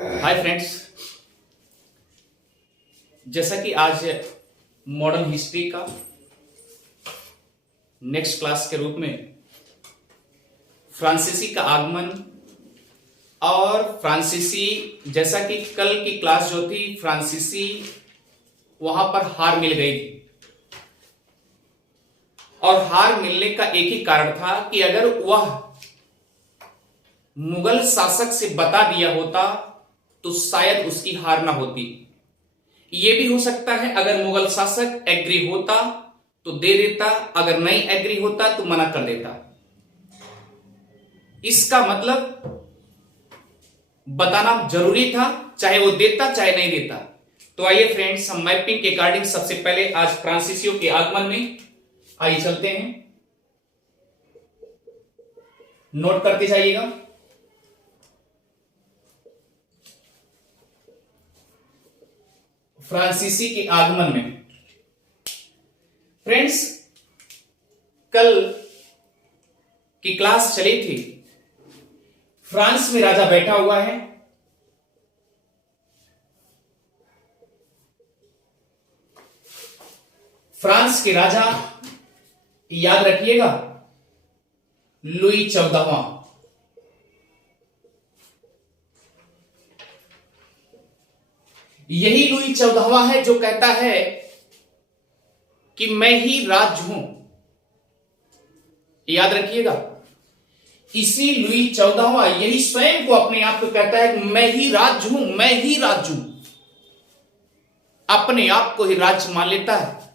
Hi friends. जैसा कि आज मॉडर्न हिस्ट्री का नेक्स्ट क्लास के रूप में फ्रांसीसी का आगमन और फ्रांसीसी, जैसा कि कल की क्लास जो थी फ्रांसीसी वहां पर हार मिल गई थी और हार मिलने का एक ही कारण था कि अगर वह मुगल शासक से बता दिया होता तो शायद उसकी हार ना होती। यह भी हो सकता है अगर मुगल शासक एग्री होता तो दे देता, अगर नहीं एग्री होता तो मना कर देता। इसका मतलब बताना जरूरी था, चाहे वो देता चाहे नहीं देता। तो आइए फ्रेंड्स, हम मैपिंग के अकॉर्डिंग सबसे पहले आज फ्रांसीसियों के आगमन में आइए चलते हैं। नोट करते जाइएगा। फ्रांसीसी के आगमन में फ्रेंड्स, कल की क्लास चली थी। फ्रांस में राजा बैठा हुआ है। फ्रांस के राजा याद रखिएगा, लुई 14वां। यही लुई 14वां है जो कहता है कि मैं ही राज हूं। याद रखिएगा, इसी लुई 14वां यही स्वयं को अपने आप को कहता है कि मैं ही राज हूं, मैं ही राज हूं। अपने आप को ही राज मान लेता है।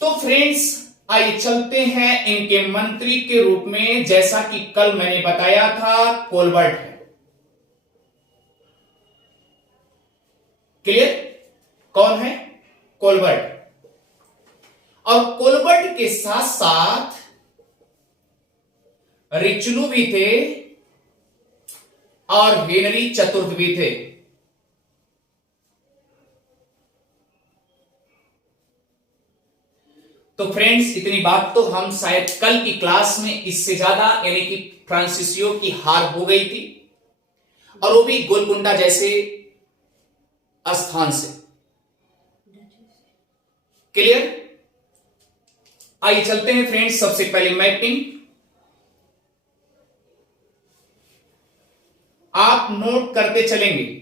तो फ्रेंड्स, आइए चलते हैं इनके मंत्री के रूप में। जैसा कि कल मैंने बताया था, कोलबर्ट है। क्लियर? कौन है? कोलबर्ट। और कोलबर्ट के साथ साथ रिचलू भी थे और हेनरी चतुर्थ भी थे। तो फ्रेंड्स, इतनी बात तो हम शायद कल की क्लास में इससे ज्यादा, यानी कि फ्रांसीसियों की हार हो गई थी, और वो भी गोलकुंडा जैसे स्थान से। क्लियर? आइए चलते हैं फ्रेंड्स, सबसे पहले मैपिंग। आप नोट करते चलेंगे।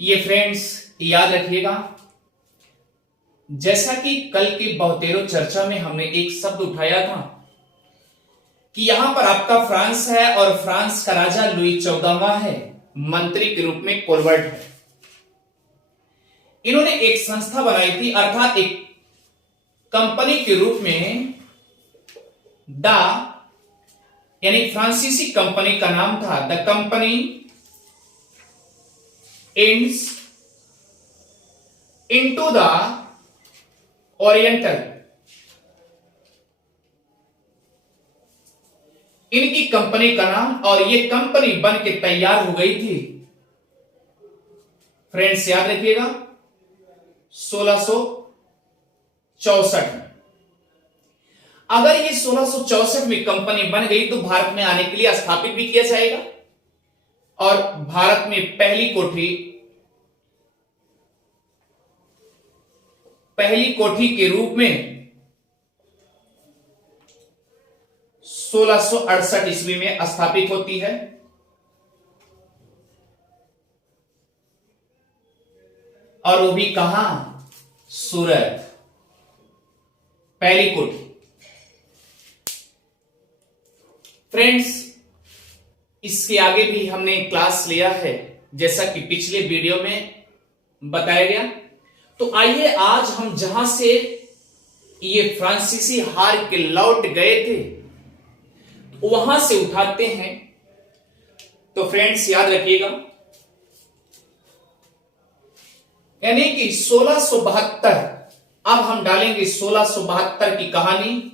ये फ्रेंड्स याद रखिएगा, जैसा कि कल की बहुतेरों चर्चा में हमने एक शब्द उठाया था कि यहां पर आपका फ्रांस है और फ्रांस का राजा लुई 14वां है, मंत्री के रूप में कोलबर्ट है। इन्होंने एक संस्था बनाई थी, अर्थात एक कंपनी के रूप में द, यानी फ्रांसीसी कंपनी का नाम था the company ends into the oriental. इनकी कंपनी का नाम, और ये कंपनी बन के तैयार हो गई थी फ्रेंड्स, याद रखिएगा, 1664 में। अगर ये 1664 में कंपनी बन गई तो भारत में आने के लिए स्थापित भी किया जाएगा, और भारत में पहली कोठी के रूप में 1668 ईस्वी में स्थापित होती है। और वो भी कहां? सूरत, पहली कोठी। फ्रेंड्स, इसके आगे भी हमने क्लास लिया है, जैसा कि पिछले वीडियो में बताया गया। तो आइए आज हम जहां से ये फ्रांसीसी हार के लौट गए थे, वहां से उठाते हैं। तो फ्रेंड्स याद रखिएगा, यानी कि 1672, अब हम डालेंगे 1672 की कहानी।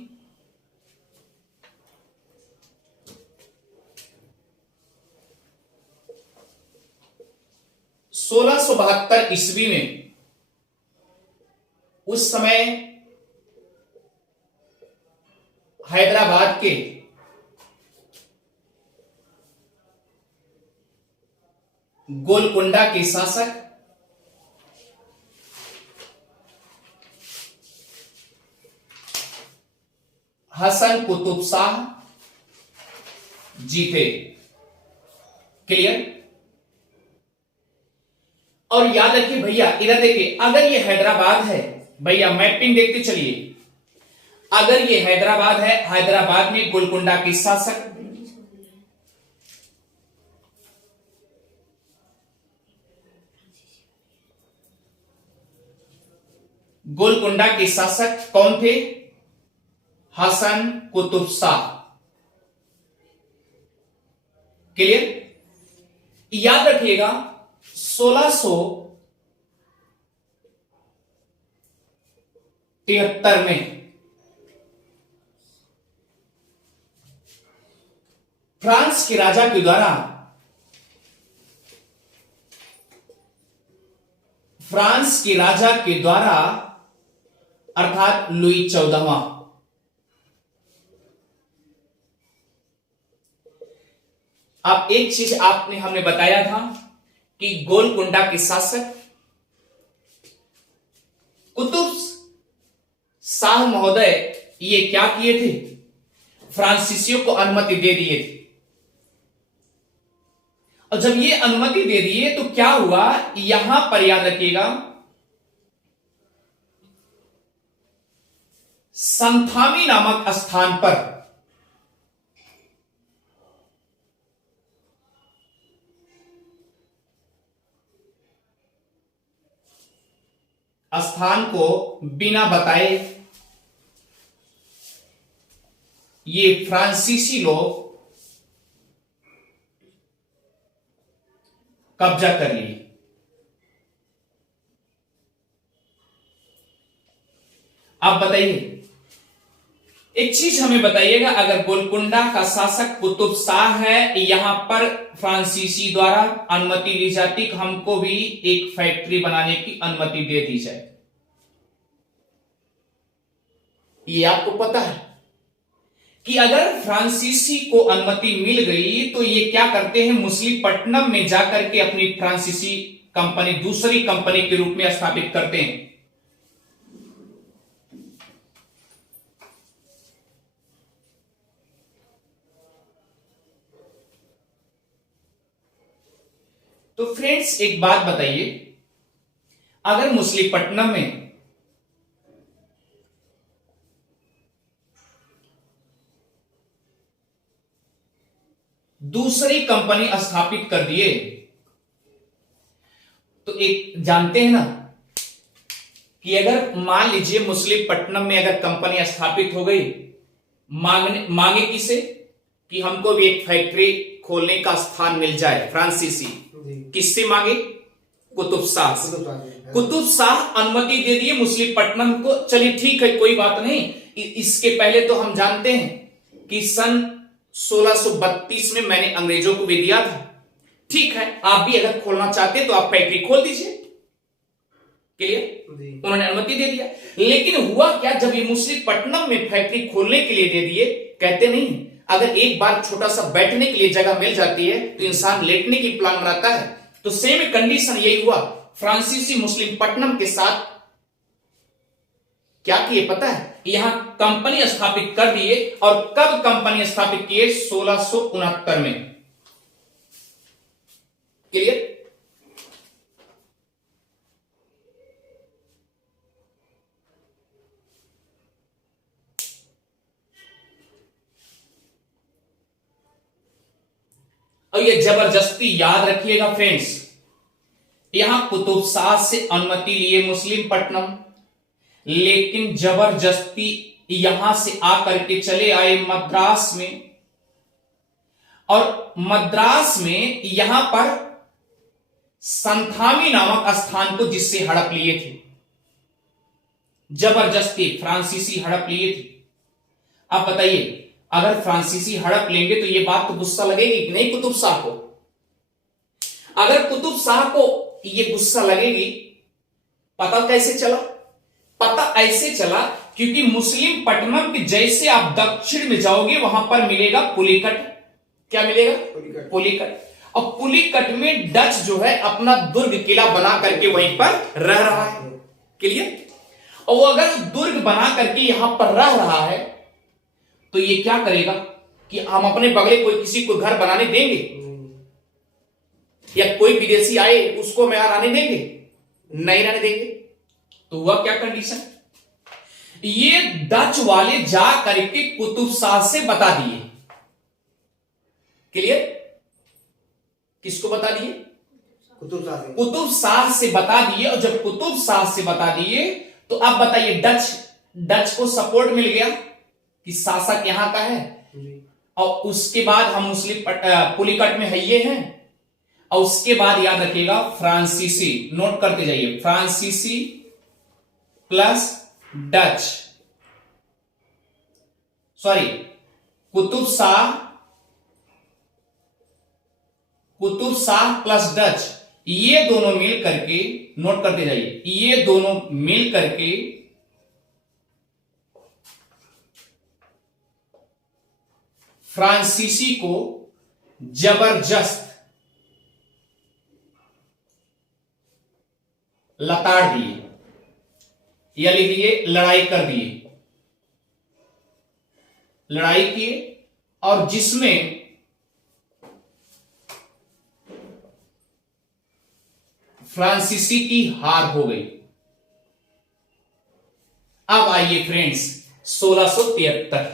ईस्वी में उस समय हैदराबाद के गोलकुंडा के शासक हसन कुतुब शाह जीते। क्लियर? और याद रखिए भैया, इधर देखिए, अगर ये हैदराबाद है, भैया मैपिंग देखते चलिए, अगर ये हैदराबाद है, हैदराबाद में गोलकुंडा के शासक कौन थे? हसन कुतुब शाह। क्लियर? याद रखिएगा 1673 में फ्रांस के राजा के द्वारा अर्थात लुई 14वां, अब एक चीज हमने बताया था कि गोलकुंडा के शासक कुतुब शाह महोदय ये क्या किए थे? फ्रांसीसियों को अनुमति दे दिए थे। और जब ये अनुमति दे दिए तो क्या हुआ, यहां पर याद रखिएगा संथामी नामक स्थान पर स्थान को बिना बताए ये फ्रांसीसी लोग कब्जा कर लिए। आप बताइए, एक चीज हमें बताइएगा, अगर गोलकुंडा का शासक कुतुब शाह है, यहां पर फ्रांसीसी द्वारा अनुमति ली जाती कि हमको भी एक फैक्ट्री बनाने की अनुमति दे दी जाए। ये आपको पता है कि अगर फ्रांसीसी को अनुमति मिल गई तो ये क्या करते हैं, मछलीपट्टनम में जाकर के अपनी फ्रांसीसी कंपनी दूसरी कंपनी के रूप में स्थापित करते हैं। तो फ्रेंड्स एक बात बताइए, अगर मछलीपट्टनम में दूसरी कंपनी स्थापित कर दिए तो एक जानते हैं ना कि अगर मान लीजिए मछलीपट्टनम में अगर कंपनी स्थापित हो गई, मांगे किसे कि हमको भी एक फैक्ट्री खोलने का स्थान मिल जाए, फ्रांसीसी किससे मांगे? कुतुब शाह। कुतुब शाह अनुमति दे दिए मछलीपट्टनम को, चलिए ठीक है कोई बात नहीं। इसके पहले तो हम जानते हैं कि सन 1632 में मैंने अंग्रेजों को भी दिया था, ठीक है आप भी अगर खोलना चाहते तो आप फैक्ट्री खोल दीजिए। क्लियर? उन्होंने अनुमति दे दिया, लेकिन हुआ क्या, जब ये मछलीपट्टनम में फैक्ट्री खोलने के लिए दे दिए, कहते नहीं अगर एक बार छोटा सा बैठने के लिए जगह मिल जाती है तो इंसान लेटने की प्लान बनाता है, तो सेम कंडीशन यही हुआ। फ्रांसीसी मछलीपट्टनम के साथ क्या किए पता है, यहां कंपनी स्थापित कर दिए। और कब कंपनी स्थापित किए? 1669 में। क्लियर? और ये जबरदस्ती याद रखिएगा फ्रेंड्स, यहां कुतुब शाह से अनुमति लिए मछलीपट्टनम, लेकिन जबरदस्ती यहां से आकर के चले आए मद्रास में और मद्रास में यहां पर संथामी नामक स्थान को जिससे हड़प लिए थे, जबरदस्ती फ्रांसीसी हड़प लिए थे। अब बताइए, अगर फ्रांसीसी हड़प लेंगे तो यह बात तो गुस्सा लगेगी कि नहीं कुतुब शाह को? अगर कुतुब शाह को यह गुस्सा लगेगी, पता कैसे चला? पता ऐसे चला क्योंकि मुस्लिम पट्टनम के जैसे आप दक्षिण में जाओगे वहां पर मिलेगा पुलिकट। क्या मिलेगा? पुलिकट। और पुलिकट में डच जो है अपना दुर्ग किला बना करके वहीं पर रह रहा है। क्लियर? और वो अगर दुर्ग बना करके यहां पर रह रहा है तो ये क्या करेगा कि हम अपने बगले कोई किसी को घर बनाने देंगे? या कोई विदेशी आए उसको हम यहां रहने देंगे? नहीं रहने देंगे। तो हुआ क्या कंडीशन? ये डच वाले जा करके कुतुब शाह से बता दिए। क्लियर? किसको बता दिए? कुतुब शाह से। कुतुब शाह से बता दिए। और जब कुतुब शाह से बता दिए तो अब बताइए, डच को सपोर्ट मिल गया कि शासक यहां का है, और उसके बाद हम मुस्लिम पुलिकट में है ये हैं, और उसके बाद याद रखिएगा फ्रांसीसी, नोट करते जाइए, फ्रांसीसी plus Dutch, sorry Qutub Shah plus Dutch, ये दोनों मिल करके, नोट करते जाइए, ये दोनों मिल करके फ्रांसीसी को जबरदस्त लताड़ दिए, या लिखिए लड़ाई कर दिए, लड़ाई किए, और जिसमें फ्रांसीसी की हार हो गई। अब आइए फ्रेंड्स 1673,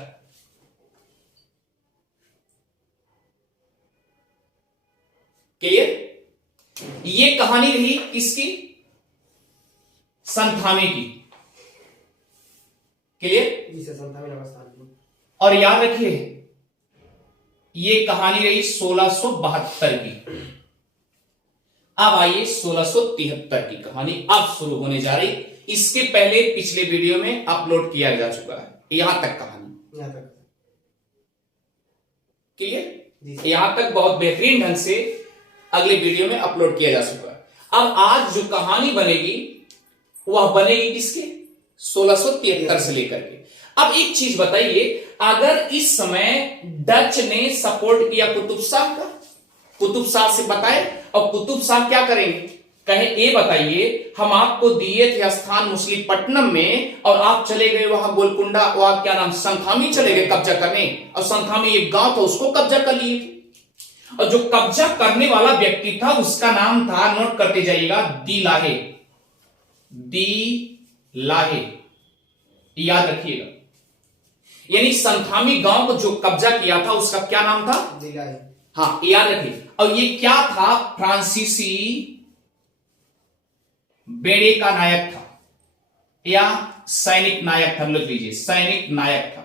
क्लियर? ये कहानी रही किसकी? संथामे की। क्लियर? जी सर, संथामे नामक की। और याद रखिए ये कहानी रही 1672 की। अब आइए 1673 की कहानी अब शुरू होने जा रही। इसके पहले पिछले वीडियो में अपलोड किया जा चुका है यहां तक कहानी। यहां तक क्लियर? यहां तक बहुत बेहतरीन ढंग से अगले वीडियो में अपलोड किया जा चुका है। अब आज जो कहानी बनेगी वह बनेगी किसके? 1673 से लेकर के। अब एक चीज बताइए, अगर इस समय डच ने सपोर्ट किया कुतुब शाह का, कुतुब शाह से बताए, और कुतुब शाह क्या करेंगे? कहे ये बताइए हम आपको दिए थे स्थान मुसलीपट्टनम में और आप चले गए वहां गोलकुंडा, वहां क्या नाम, संथामी चले गए कब्जा करने, और संथामी एक गांव था उसको कब्जा कर लिए थे। और जो कब्जा करने वाला व्यक्ति था उसका नाम था, नोट करते जाइएगा, दी लाहे। दी लाहे, याद रखिएगा। यानी संथामी गांव को जो कब्जा किया था उसका क्या नाम था? दी लाहे। हाँ, याद रखिए। और ये क्या था? फ्रांसीसी बेड़े का नायक था, या सैनिक नायक था, लिख लीजिए सैनिक नायक था।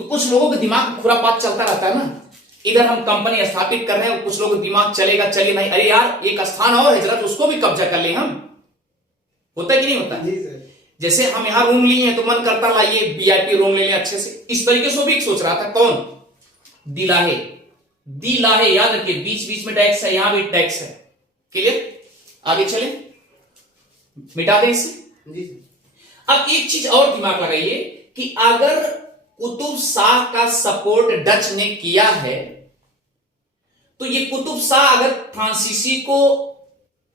तो कुछ लोगों के दिमाग में खुरापात चलता रहता है ना, इधर हम कंपनी स्थापित कर रहे हैं, कुछ लोगों का दिमाग चलेगा चलिए नहीं, अरे यार एक स्थान और है जरा तो उसको भी कब्जा कर ले हम। होता है कि नहीं होता? जी सर। जैसे हम यहां रूम लिए हैं तो मन करता लाइए वीआईपी रूम ले लें अच्छे से, इस तरीके से वो भी सोच रहा था। कौन? दिलाहे। दिलाहे, याद रखिए, बीच बीच में टैक्स है, यहां भी टैक्स है। क्लियर? आगे चले, मिटा दें इसे। जी। अब एक चीज और दिमाग लगाइए कि अगर कुतुब शाह का सपोर्ट डच ने किया है तो ये कुतुब शाह अगर फ्रांसीसी को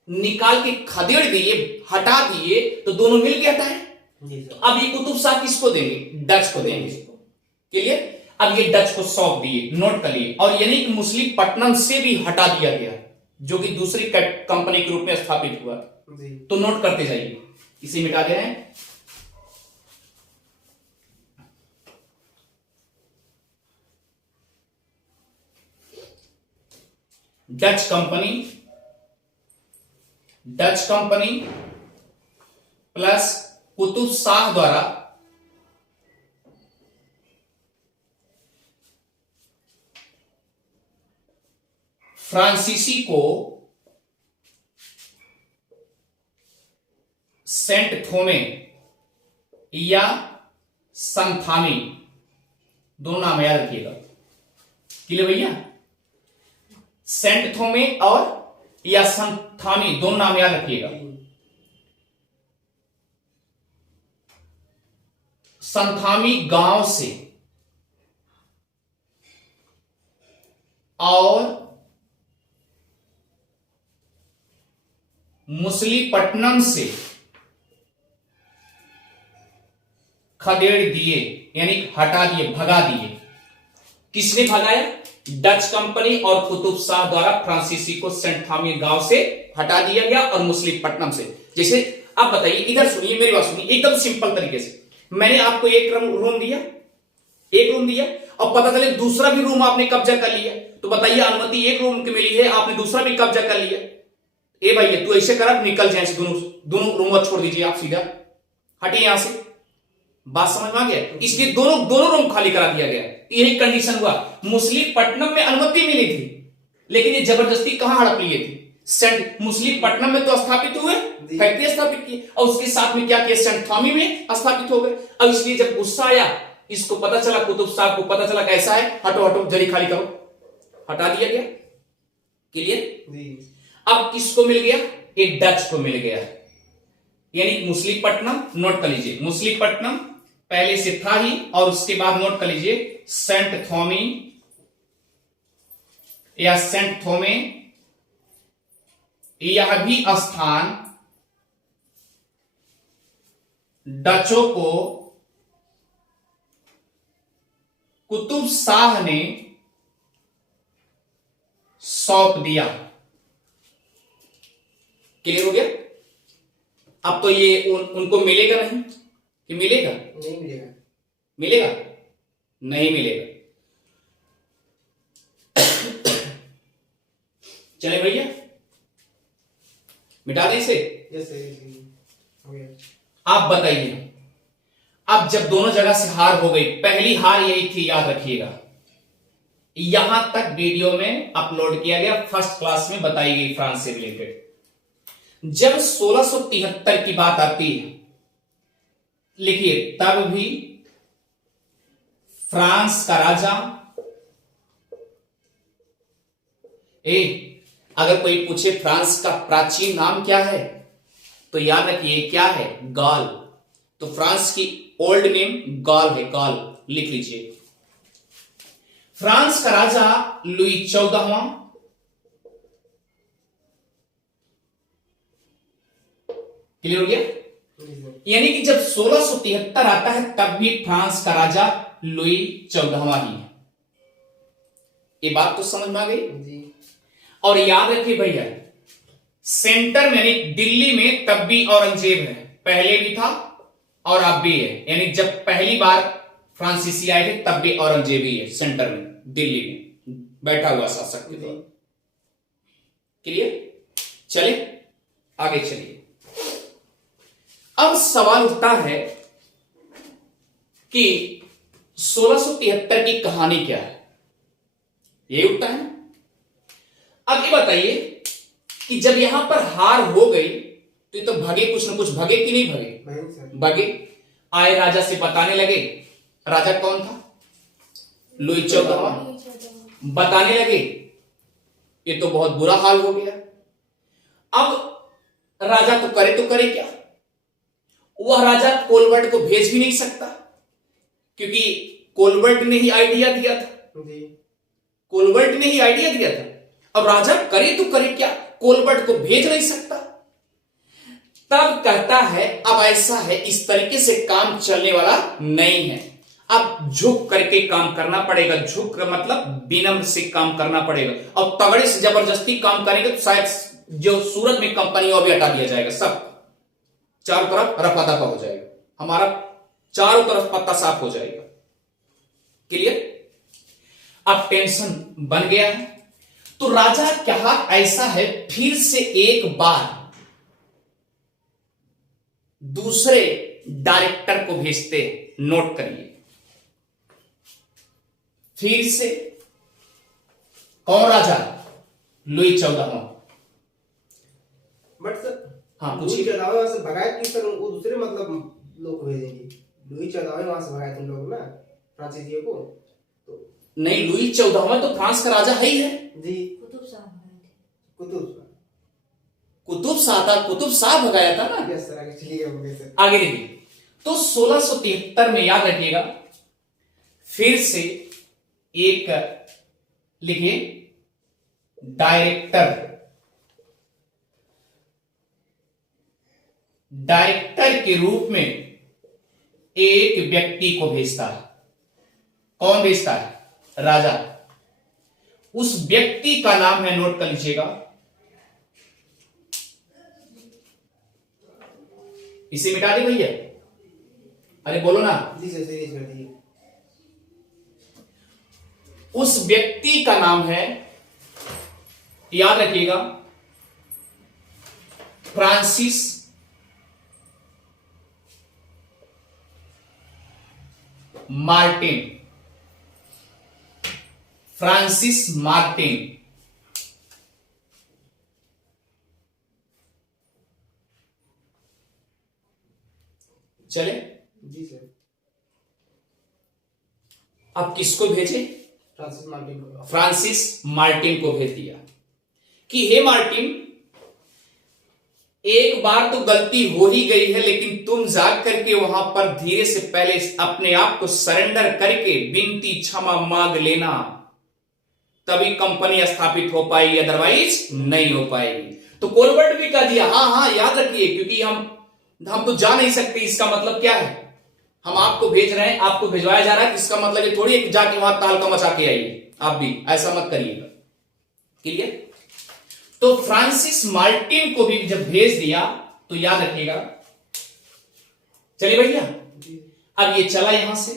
निकाल के खदेड़ दिए, हटा दिए, तो दोनों मिल के हटाए। अब ये कुतुब शाह किसको देंगे? डच को देंगे। क्लियर? अब ये डच को सौंप दिए, नोट कर लिए, और यानी कि मुस्लिम पट्टनम से भी हटा दिया गया जो कि दूसरी कंपनी के रूप में स्थापित हुआ। तो नोट करते जाइए, इसे मिटा दे रहे हैं। Dutch company plus Qutub Shah द्वारा फ्रांसीसी को सेंट थोमे या संथामी, दोनों नाम याद रखिएगा। क्लियर भैया? सेंट थोमे और या संथामी, दोनों नाम याद रखिएगा। संथामी गांव से और मुसलीपट्टनम से खदेड़ दिए, यानी हटा दिए, भगा दिए। किसने भगाया? डच कंपनी और कुतुब शाह द्वारा फ्रांसीसी को सेंट थामी गांव से हटा दिया गया और मुसलीपट्टनम से। जैसे आप बताइए, इधर सुनिए, मेरी बात सुनिए एकदम सिंपल तरीके से। मैंने आपको एक रूम दिया और पता चले दूसरा भी रूम आपने कब्जा कर लिया, तो बताइए अनुमति एक रूम की मिली है, आपने दूसरा भी कब्जा कर लिया। ए भैया तू ऐसे कर, निकल जाए, दोनों रूम छोड़ दीजिए, आप सीधा हटिए यहां से। बात समझ में आ गया? इसलिए दोनों रूम खाली करा दिया गया। यही कंडीशन हुआ। मुसलीपट्टनम में अनुमति मिली थी, लेकिन ये जबरदस्ती कहां हड़प लिए थे? सेंट मुसलीपट्टनम में तो स्थापित हुए, फैक्ट्री स्थापित की, और उसके साथ में क्या किया? सेंट थॉमी में स्थापित हो गए। अब इसलिए जब गुस्सा आया, इसको पता चला, कुतुब शाह को पता चला कैसा है, हटो हटो जरी खाली करो, हटा दिया गया। क्लियर? अब किसको मिल गया? एक डच को मिल गया, यानी मुसलीपट्टनम। नोट कर लीजिए, मुसलीपट्टनम पहले से था ही, और उसके बाद नोट कर लीजिए सेंट थोमी या सेंट थोमे, यह भी स्थान डचों को कुतुब शाह ने सौंप दिया। क्लियर हो गया? अब तो ये उनको मिलेगा नहीं कि मिलेगा? नहीं मिलेगा। मिलेगा? नहीं मिलेगा। चले भैया, मिटा दें इसे। यस हो गया। आप बताइए, अब जब दोनों जगह से हार हो गई, पहली हार यही थी, याद रखिएगा। यहां तक वीडियो में अपलोड किया गया, फर्स्ट क्लास में बताई गई फ्रांस से रिलेटेड। जब 1673 की बात आती है, लिखिए, तब भी फ्रांस का राजा, अगर कोई पूछे फ्रांस का प्राचीन नाम क्या है, तो याद रखिए क्या है? गाल। तो फ्रांस की ओल्ड नेम गाल है, गाल लिख लीजिए। फ्रांस का राजा लुई 14वां, क्लियर हो गया? यानी कि जब 1673 आता है, तब भी फ्रांस का राजा लुई 14वां ही है। ये बात तो समझ में आ गई जी। और याद रखिए भैया, सेंटर में यानी दिल्ली में तब भी औरंगजेब है, पहले भी था और अब भी है। यानी जब पहली बार फ्रांसीसी आए थे, तब भी औरंगजेब ही है सेंटर में, दिल्ली में बैठा हुआ शासक के द्वारा। क्लियर? चले आगे चलिए। अब सवाल उठता है कि 1673 की कहानी क्या है? ये उठता है। अब ये बताइए कि जब यहां पर हार हो गई, तो ये तो भगे, कुछ ना कुछ भगे कि नहीं भगे? भगे। आए राजा से बताने लगे, राजा कौन था? लुई 14वां। बताने लगे, ये तो बहुत बुरा हाल हो गया। अब राजा तो करे क्या? वह राजा कोलबर्ट को भेज भी नहीं सकता, क्योंकि कोलबर्ट ने ही आइडिया दिया था। कोलबर्ट ने ही आइडिया दिया था। अब राजा करे तो करे क्या? कोलबर्ट को भेज नहीं सकता। तब कहता है, अब ऐसा है, इस तरीके से काम चलने वाला नहीं है, अब झुक करके काम करना पड़ेगा। झुक मतलब विनम्र से काम करना पड़ेगा, और तगड़े से जबरदस्ती काम करेंगे तो शायद जो सूरत में कंपनी वो भी हटा दिया जाएगा, सब चारों तरफ रफा दफा हो जाएगा, हमारा चारों तरफ पत्ता साफ हो जाएगा। क्लियर? अब टेंशन बन गया है, तो राजा क्या ऐसा है, फिर से एक बार दूसरे डायरेक्टर को भेजते हैं। नोट करिए, फिर से कौन राजा? लुई 14वां। बट सर हाँ, लुई पूछिए। 14वें वहां से भगाए कि सर वो दूसरे मतलब लोग को भेजेंगे। लुई 14वें वहां से भगाए तुम लोग ना फ्रांसीसियों को तो। नहीं, लुई 14वां तो फ्रांस का राजा है ही है। जी कुतुब शाह बनाए थे। कुतुब कुतुब शाह था, कुतुब शाह भगाया था ना। यस सर आगे चलिए ओके सर। आगे देखिए, तो 1673 में याद रखिएगा, फिर से एक लिखिए डायरेक्टर, डायरेक्टर के रूप में एक व्यक्ति को भेजता है। कौन भेजता है? राजा। उस व्यक्ति का नाम है, नोट कर लीजिएगा, इसे मिटा दे भैया, अरे बोलो ना। जी सर सीरीज कर दीजिए। उस व्यक्ति का नाम है, याद रखिएगा, फ्रांसिस मार्टिन। Francis Martin. चले, जी सर अब किसको भेजे? फ्रांसिस मार्टिन को। फ्रांसिस मार्टिन को भेज दिया कि हे मार्टिन, एक बार तो गलती हो ही गई है, लेकिन तुम जाग करके वहां पर धीरे से पहले अपने आप को सरेंडर करके विनती क्षमा मांग लेना, तभी कंपनी स्थापित हो पाएगी, अदरवाइज नहीं हो पाएगी। तो कोलबर्ट भी कह दिया हाँ हाँ याद रखिए, क्योंकि हम तो जा नहीं सकते। इसका मतलब क्या है? हम आपको भेज रहे हैं, आपको भिजवाया जा रहा है, इसका मतलब ये थोड़ी है कि जाके वहां ताल का मचा के आइए। आप भी ऐसा मत करिएगा। क्लियर? तो फ्रांसिस मार्टिन को भी जब भेज दिया तो याद रखिएगा। चलिए भैया, अब ये चला यहां से,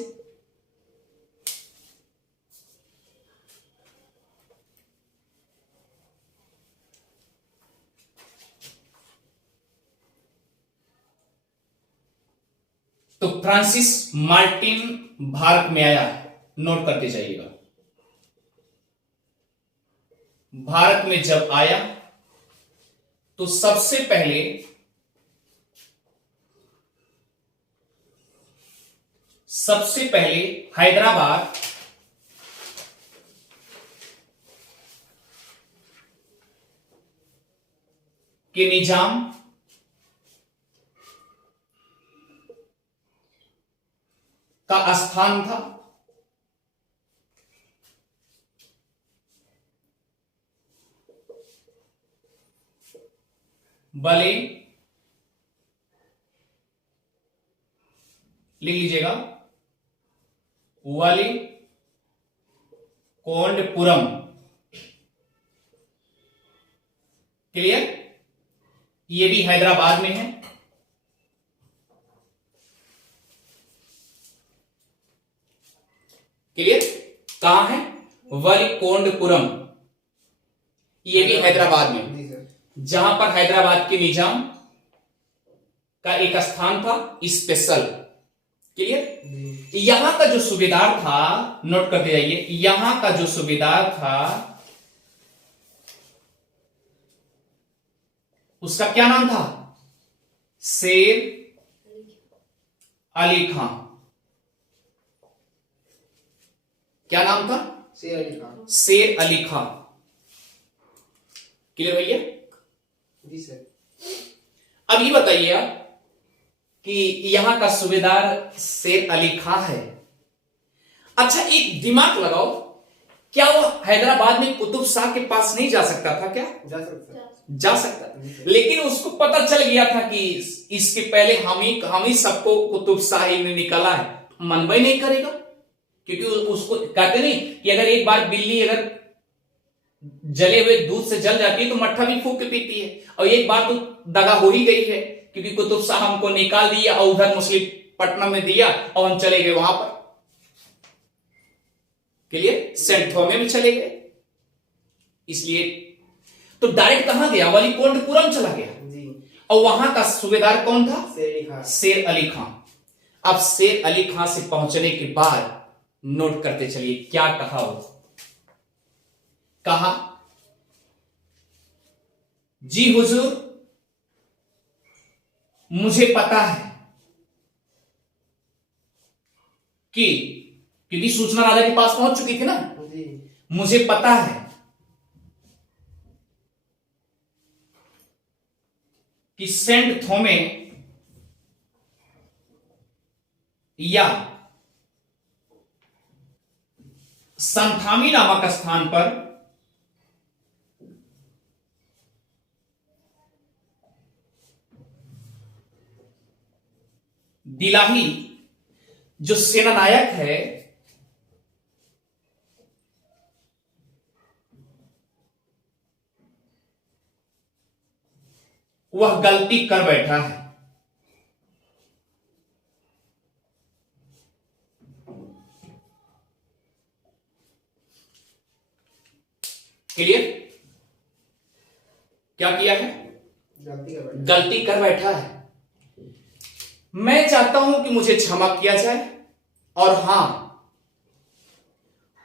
तो फ्रांसिस मार्टिन भारत में आया, नोट करते जाइएगा। भारत में जब आया तो सबसे पहले हैदराबाद के निजाम का स्थान था। बले, लिख लीजिएगा, वाली कोंडपुरम। क्लियर? ये भी हैदराबाद में है। क्लियर? कहां है? वलिकोंडपुरम, ये भी हैदराबाद में, जी सर। जहां पर हैदराबाद के निजाम का एक स्थान था स्पेशल। क्लियर? जी यहां का जो सूबेदार था, नोट करते जाइए, यहां का जो सूबेदार था उसका क्या नाम था? शेर अली खां। क्या नाम था? शेर अली खान। शेर अली खां। क्लियर भैया? जी सर। अब ये बताइए आप कि यहां का सूबेदार शेर अली खां है। अच्छा, एक दिमाग लगाओ, क्या वो हैदराबाद में कुतुब शाह के पास नहीं जा सकता था? क्या जा सकता है। जा सकता, लेकिन उसको पता चल गया था कि इसके पहले हम ही सबको कुतुब शाही ने निकाला है, मनवा ही नहीं करेगा। क्योंकि उसको कहते नहीं कि अगर एक बार बिल्ली अगर जले हुए दूध से जल जाती है तो मट्ठा भी फूंक के पीती है, और एक बार तो दगा हो ही गई है, क्योंकि कुतुब शाह हमको निकाल दिया और उधर मुस्लिम पटना में दिया और हम चले गए वहां पर। क्लियर? सेंट थॉमे में चले गए। इसलिए तो डायरेक्ट कहां गया? वलिकोंडपुरम चला गया। जी। और वहां का सूबेदार कौन था? शेर अली खान। शेर अली खां। अब शेर अली खां से पहुंचने के बाद नोट करते चलिए क्या कहा वो। कहा जी हुजूर, मुझे पता है कि, क्योंकि सूचना राजा के पास पहुंच चुकी थी ना, जी मुझे पता है कि सेंट थोमे या संथामी नामक स्थान पर दिलाही जो सेनानायक है वह गलती कर बैठा है। क्लियर? क्या किया है? गलती कर बैठा है। मैं चाहता हूं कि मुझे क्षमा किया जाए, और हां,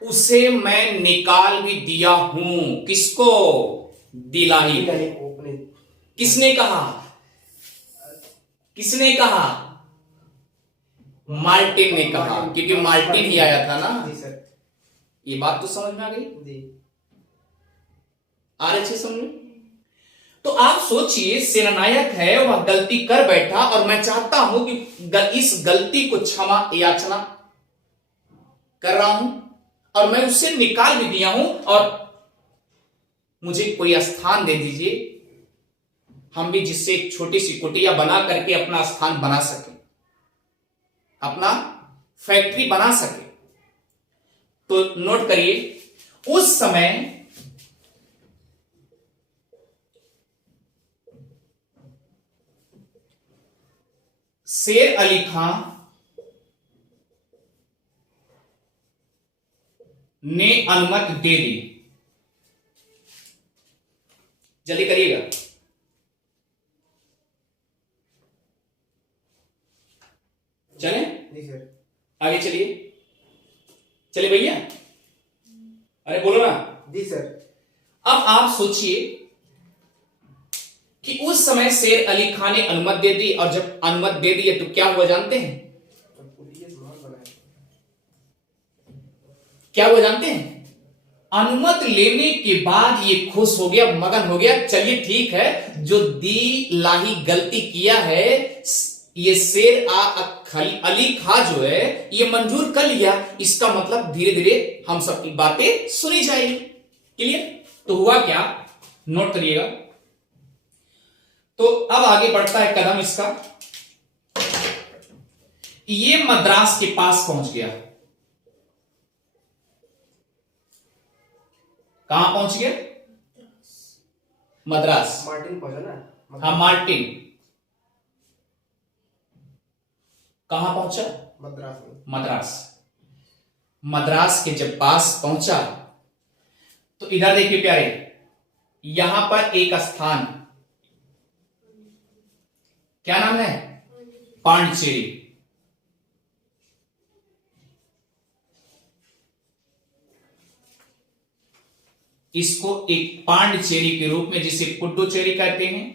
उसे मैं निकाल भी दिया हूं। किसको? दिलाही को। किसने कहा? किसने कहा? मार्टिन ने कहा, क्योंकि मार्टिन ही आया था ना। जी सर। ये बात तो समझ में आ गई? जी आ रहे थे समझ में? तो आप सोचिए, सेनानायक है, वह गलती कर बैठा, और मैं चाहता हूं कि इस गलती को क्षमा याचना कर रहा हूं, और मैं उसे निकाल भी दिया हूं, और मुझे कोई स्थान दे दीजिए, हम भी जिससे एक छोटी सी कुटिया बना करके अपना स्थान बना सके, अपना फैक्ट्री बना सके। तो नोट करिए, उस समय शेर अली खां ने अनुमति दे दी। जल्दी करिएगा। चलें? जी सर। आगे चलिए। चलिए भैया, अरे बोलो ना। जी सर। अब आप सोचिए कि उस समय शेर अली खान ने अनुमति दे दी, और जब अनुमति दे दी है तो क्या हुआ जानते हैं? क्या हुआ जानते हैं? अनुमति लेने के बाद ये खुश हो गया, मगन हो गया। चलिए ठीक है, जो दिलाही गलती किया है, ये शेर अली खां जो है ये मंजूर कर लिया। इसका मतलब धीरे धीरे हम सबकी बातें सुनी जाएगी। क्लियर? तो हुआ क्या, नोट करिएगा। तो अब आगे बढ़ता है कदम इसका। ये मद्रास के पास पहुंच गया। कहां पहुंच गया? मद्रास। मार्टिन पहुंचा ना? हाँ, मार्टिन कहां पहुंचा? मद्रास में। मद्रास। मद्रास के जब पास पहुंचा तो इधर देखिए प्यारे, यहां पर एक स्थान, क्या नाम है? पांडिचेरी। इसको एक पांडिचेरी के रूप में, जिसे पुडुचेरी कहते हैं,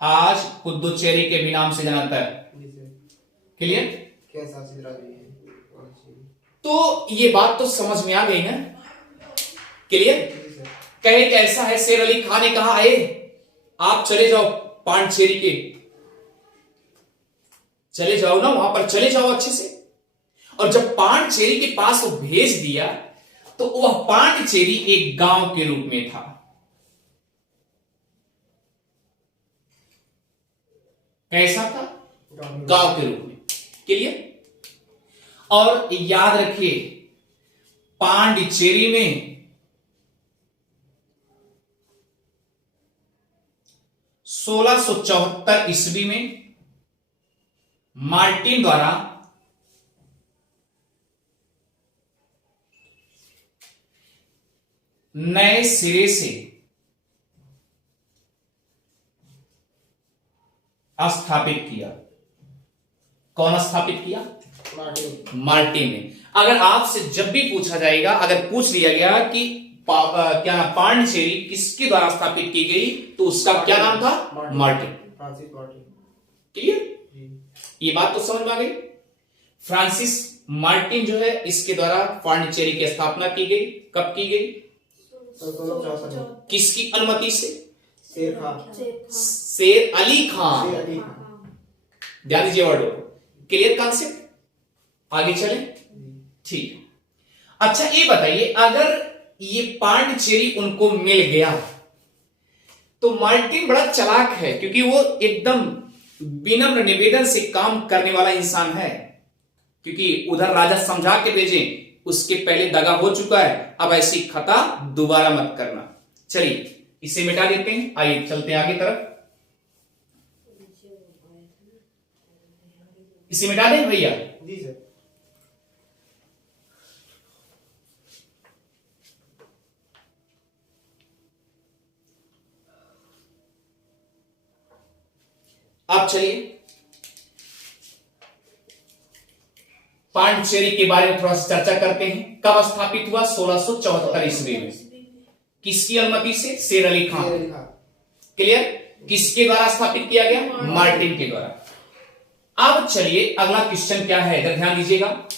आज पुडुचेरी के भी नाम से जाना जाता है। क्लियर? कैसा सिद्रा जी है? तो ये बात तो समझ में आ गई ना? क्लियर? कहे कैसा है, शेर अली खान ने कहा है आप चले जाओ पांडिचेरी के, चले जाओ ना, वहां पर चले जाओ अच्छे से। और जब पांडिचेरी के पास वो भेज दिया, तो वह पांडिचेरी एक गांव के रूप में था। कैसा था? गांव के रूप में। क्लियर? और याद रखिए, पांडिचेरी में 1674 ईस्वी में मार्टिन द्वारा नए सिरे से स्थापित किया। कौन स्थापित किया? मार्टिन ने। अगर आपसे जब भी पूछा जाएगा, अगर पूछ लिया गया कि क्या नाम, पांडिचेरी किसके द्वारा स्थापित की गई, तो उसका क्या नाम था, मार्टिन। Francis Martin. क्लियर, जी। ये बात तो समझ में आ गई। फ्रांसिस मार्टिन जो है इसके द्वारा पांडिचेरी की स्थापना की गई। कब की गई, 1664। किसकी अनुमति से, शेर खां। शेर अली खान। शेर अली खां। ध्यान दीजिए वर्ड को। क्लियर कॉन्सेप्ट, आगे चले, जी। ठीक है। अच्छा ये बताइए, अगर ये पांडिचेरी उनको मिल गया तो मार्टिन बड़ा चालाक है, क्योंकि वो एकदम विनम्र निवेदन से काम करने वाला इंसान है, क्योंकि उधर राजा समझा के भेजे, उसके पहले दगा हो चुका है, अब ऐसी खता दोबारा मत करना। चलिए इसे मिटा देते हैं, आइए चलते हैं आगे तरफ। इसे मिटा दें भैया। जी सर। अब चलिए पांडिचेरी के बारे में थोड़ा सा चर्चा करते हैं। कब स्थापित हुआ, 1674 ईस्वी में। किसकी अनुमति से, शेर अली खान। शेर अली खां। क्लियर, किसके द्वारा स्थापित किया गया, मार्टिन के द्वारा। अब चलिए अगला क्वेश्चन क्या है, इधर ध्यान दीजिएगा।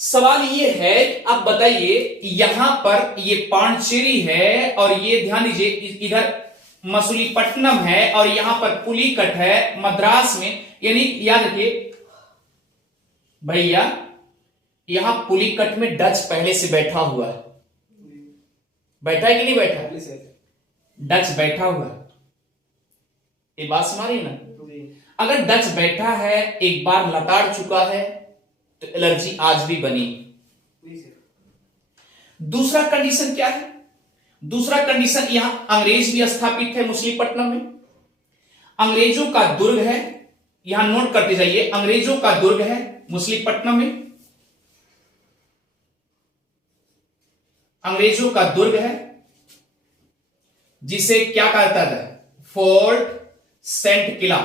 सवाल ये है, अब बताइए यहां पर ये पांडिचेरी है और ये ध्यान दीजिए इधर मसूलीपट्टनम है और यहां पर पुलिकट है मद्रास में, यानी याद रखिए भैया, यहां पुलिकट में डच पहले से बैठा हुआ है। बैठा है कि नहीं बैठा है, पहले से। डच बैठा हुआ है। ये बात समझ ना, जी। अगर डच बैठा है, एक बार लताड़ चुका है, तो एलर्जी आज भी बनी। जी सर। दूसरा कंडीशन क्या है, दूसरा कंडीशन, यहां अंग्रेज भी स्थापित है मछलीपट्टनम में। अंग्रेजों का दुर्ग है, यहां नोट करते जाइए, अंग्रेजों का दुर्ग है मछलीपट्टनम में। अंग्रेजों का दुर्ग है जिसे क्या कहता है, फोर्ट सेंट किला।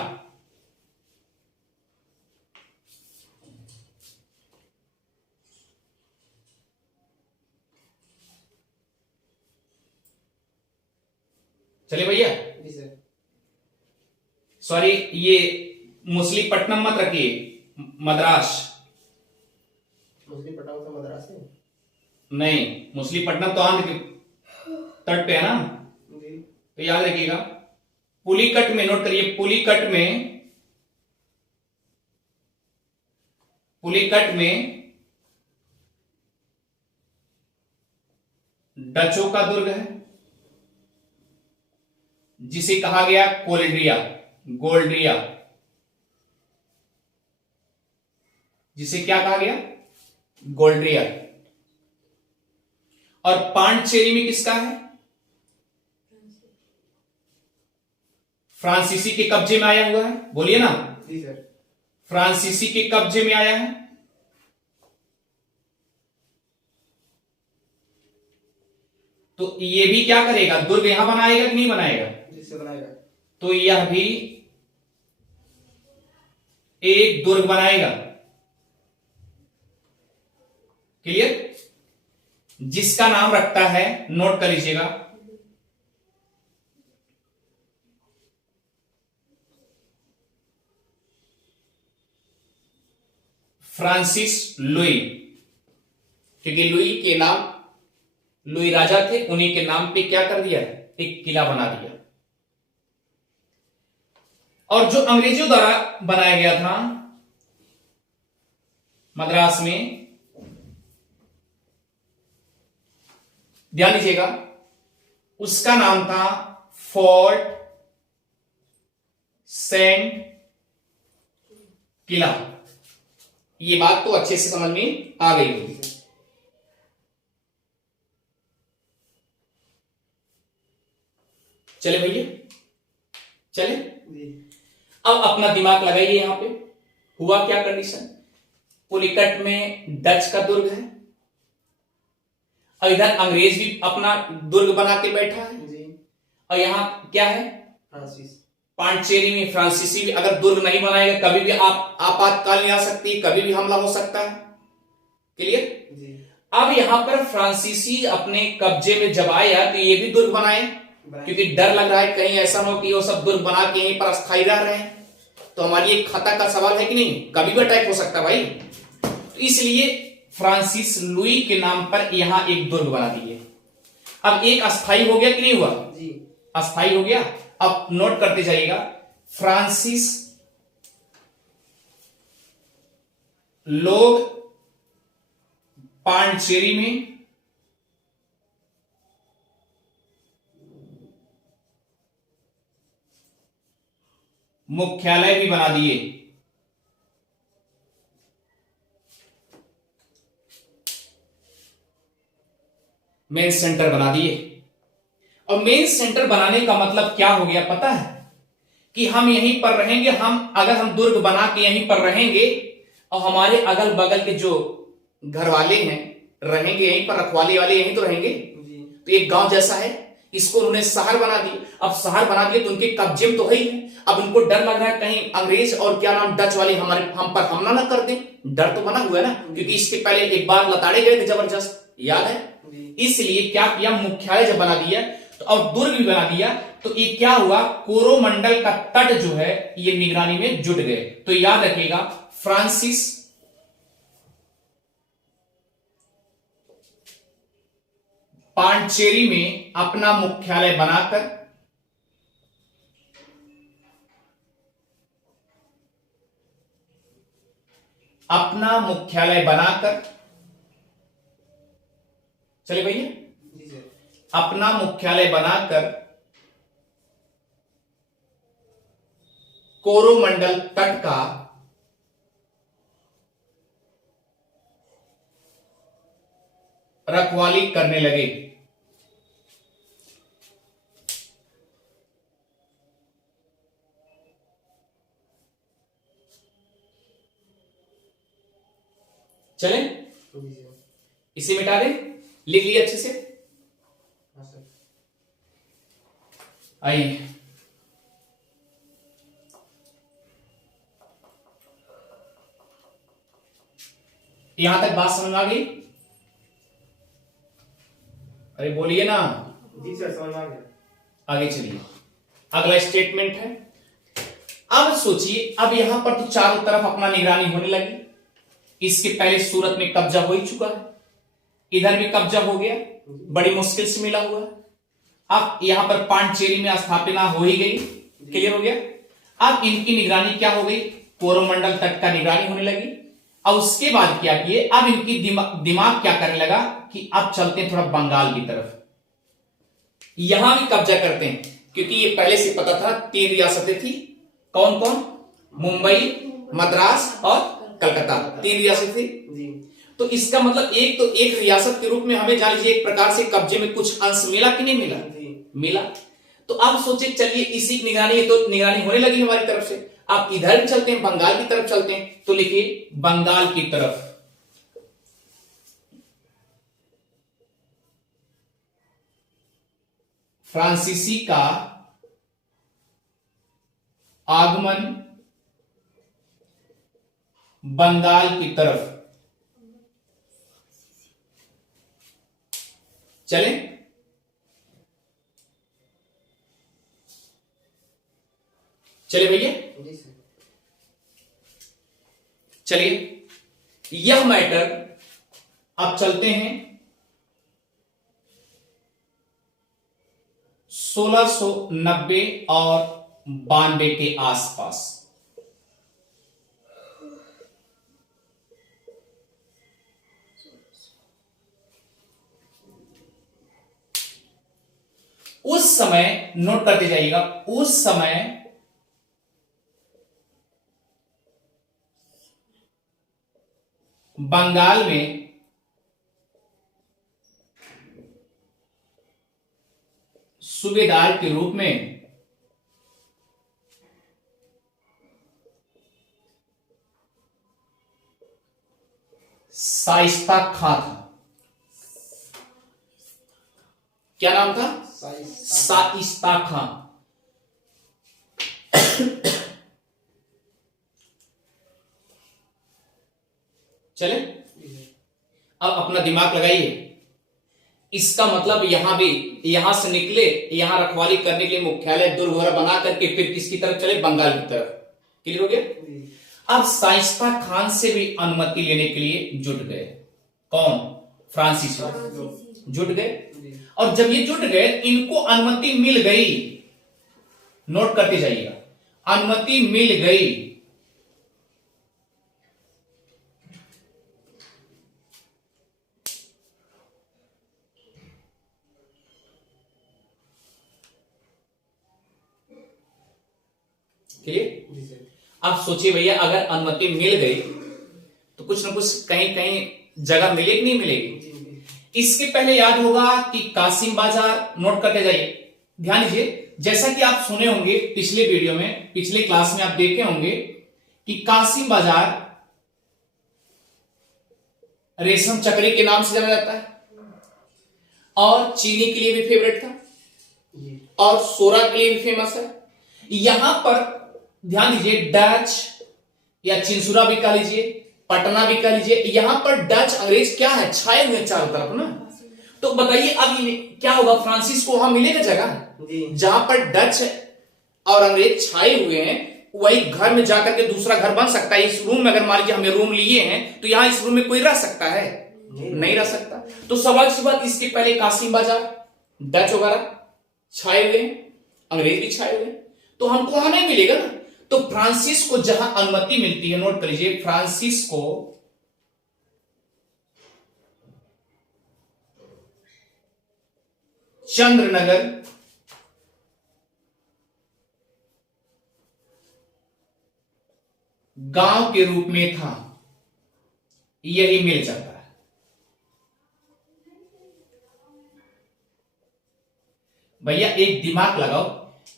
चलिए भैया, जी सर। सॉरी ये मछलीपट्टनम मत रखिए, मद्रास। मुस्लिम पटाव था मद्रास से। नहीं, मछलीपट्टनम तो आंध्र के तट पे है ना, जी। तो याद रखिएगा। पुलिकट में नोट करिए, पुलिकट में डचों का दुर्ग है जिसे कहा गया गोल्ड्रिया, गोल्ड्रिया, जिसे क्या कहा गया, गोल्ड्रिया। और पांडिचेरी में किसका है, फ्रांसीसी के कब्जे में आया हुआ है, बोलिए ना। जी सर। फ्रांसीसी के कब्जे में आया है। तो ये भी क्या करेगा, दुर्ग यहां बनाएगा कि नहीं बनाएगा, जिससे बनाएगा। तो यह भी एक दुर्ग बनाएगा। क्लियर, जिसका नाम रखता है, नोट कर लीजिएगा, फ्रांसिस लुई, क्योंकि लुई के नाम, लुई राजा थे, उन्हीं के नाम पे क्या कर दिया, एक किला बना दिया। और जो अंग्रेजों द्वारा बनाया गया था मद्रास में, ध्यान दीजिएगा, उसका नाम था फोर्ट सेंट किला। ये बात तो अच्छे से समझ में आ गई होगी। चले भैया, चले। जी। अब अपना दिमाग लगाइए, यहां पे हुआ क्या कंडीशन, पुलिकट में डच का दुर्ग है और इधर अंग्रेज भी अपना दुर्ग बना के बैठा है, जी। और यहां क्या है, फ्रांसिस। पांडिचेरी में फ्रांसीसी भी अगर दुर्ग नहीं बनाएगा, कभी भी आप आपातकाल नहीं आ सकती, कभी भी हमला हो सकता है। क्लियर, जी। अब यहां पर फ्रांसीसी अपने कब्जे में जब आया तो ये भी दुर्ग बनाए, क्योंकि डर लग रहा है कहीं ऐसा ना हो कि वो सब दुर्ग बना के यहीं पर अस्थायी रह रहे हैं, तो हमारी एक खतरा का सवाल है कि नहीं, कभी भी अटैक हो सकता है भाई। तो इसलिए फ्रांसिस लुई के नाम पर यहां एक दुर्ग बना दिए। अब एक अस्थायी हो गया कि नहीं हुआ जी। अस्थायी हो गया। अब नोट करते जाइएगा, फ्रांसिस लोग पांडिचेरी में मुख्यालय भी बना दिए। मेन सेंटर बना दिए। और मेन सेंटर बनाने का मतलब क्या हो गया पता है, कि हम यहीं पर रहेंगे, अगर हम दुर्ग बना के यहीं पर रहेंगे और हमारे अगल बगल के जो घर वाले हैं रहेंगे यहीं पर, रखवाले वाले यहीं तो रहेंगे। तो एक गांव जैसा है, इसको उन्होंने शहर बना दिया। अब शहर बना दिए तो उनके कब्जे में तो है ही है। अब उनको डर लग रहा है कहीं अंग्रेज और क्या नाम डच वाले हम पर हमला ना कर दें, डर तो बना हुआ है ना, क्योंकि इसके पहले एक बार लताड़े गए थे जबरदस्त, याद है। इसलिए क्या किया, मुख्यालय जब बना दिया तो और दुर्ग भी बना दिया, तो ये क्या हुआ, कोरोमंडल का तट जो है ये निगरानी में जुट गए। तो याद रखिएगा, फ्रांसिस पांडिचेरी में अपना मुख्यालय बनाकर चले भैया, अपना मुख्यालय बनाकर कोरोमंडल तट का रखवाली करने लगे। चले, इसे मिटा दें, लिख लिया अच्छे से। आइए, यहां तक बात समझ में आ गई? अरे बोलिए ना। जी सर, समझ आ गया। आगे चलिए, अगला स्टेटमेंट है। अब सोचिए, अब यहां पर तो चारों तरफ अपना निगरानी होने लगी। इसके पहले सूरत में कब्जा हो ही चुका है, इधर भी कब्जा हो गया, बड़ी मुश्किल से मिला हुआ है। अब यहां पर पांडिचेरी में स्थापना हो ही गई, क्लियर हो गया। अब इनकी निगरानी क्या हो गई, कोरोमंडल तट का निगरानी होने लगी। अब उसके बाद क्या किए, अब इनकी दिमाग क्या करने लगा कि अब चलते हैं थोड़ा बंगाल की तरफ, यहां भी कब्जा करते हैं, क्योंकि ये पहले से पता था 3 रियासतें थी। कौन कौन, मुंबई, मद्रास और कलकत्ता, 3 रियासत थी। तो इसका मतलब एक रियासत के रूप में हमें जान लीजिए एक प्रकार से कब्जे में कुछ अंश मिला कि नहीं मिला, मिला। तो अब सोचे चलिए इसी की निगरानी होने लगी हमारी तरफ से, आप इधर भी चलते हैं, बंगाल की तरफ चलते हैं। तो लिखिए बंगाल की तरफ फ्रांसीसी का आगमन बंगाल की तरफ। चले, चले भैया, चलिए यह मैटर अब चलते हैं 1690 और 92 के आसपास। उस समय नोट करते जाइएगा, उस समय बंगाल में सूबेदार के रूप में शाइस्ता खां था। क्या नाम था, शाइस्ता खां। चले, अब अपना दिमाग लगाइए, इसका मतलब यहां भी, यहां से निकले, यहां रखवाली करने के लिए मुख्यालय दुर्ग वगैरह बना करके फिर किसकी तरफ चले, बंगाल की तरफ। क्लियर हो गया। अब शाइस्ता खान से भी अनुमति लेने के लिए जुट गए। कौन? फ्रांसीसी जुट गए। और जब ये जुट गए, इनको अनुमति मिल गई, नोट करते जाइएगा, अनुमति मिल गई क्लियर। आप सोचिए भैया, अगर अनुमति मिल गई तो कुछ ना कुछ कहीं कहीं जगह मिलेगी नहीं मिलेगी। इसके पहले याद होगा कि कासिम बाजार, नोट करते जाइए, ध्यान दीजिए, जैसा कि आप सुने होंगे पिछले वीडियो में, पिछले क्लास में आप देखे होंगे कि कासिम बाजार रेशम चक्री के नाम से जाना जाता है और चीनी के लिए भी फेवरेट था और सोरा के लिए भी फेमस है। यहां पर ध्यान दीजिए, डच या चिंसुरा भी कह लीजिए, पटना भी कह लीजिए, यहां पर डच अंग्रेज क्या है, छाए हुए चारों तरफ ना। तो बताइए अब क्या होगा, फ्रांसिस को वहां मिलेगा जगह जहां पर डच और अंग्रेज छाए हुए हैं, वही घर में जाकर के दूसरा घर बन सकता है। इस रूम में अगर मान लीजिए हमने रूम लिए हैं तो यहां इस रूम में कोई रह सकता है? नहीं रह सकता। तो सवाल सी बात, इसके पहले कासिम बाजार, डच वगैरह छाए हुए हैं, अंग्रेज भी छाए हुए हैं, तो हमको वहां नहीं मिलेगा ना। तो फ्रांसिस को जहां अनुमति मिलती है, नोट कर लीजिए, फ्रांसिस को चंद्रनगर गांव के रूप में था, यही मिल जाता है। भैया एक दिमाग लगाओ,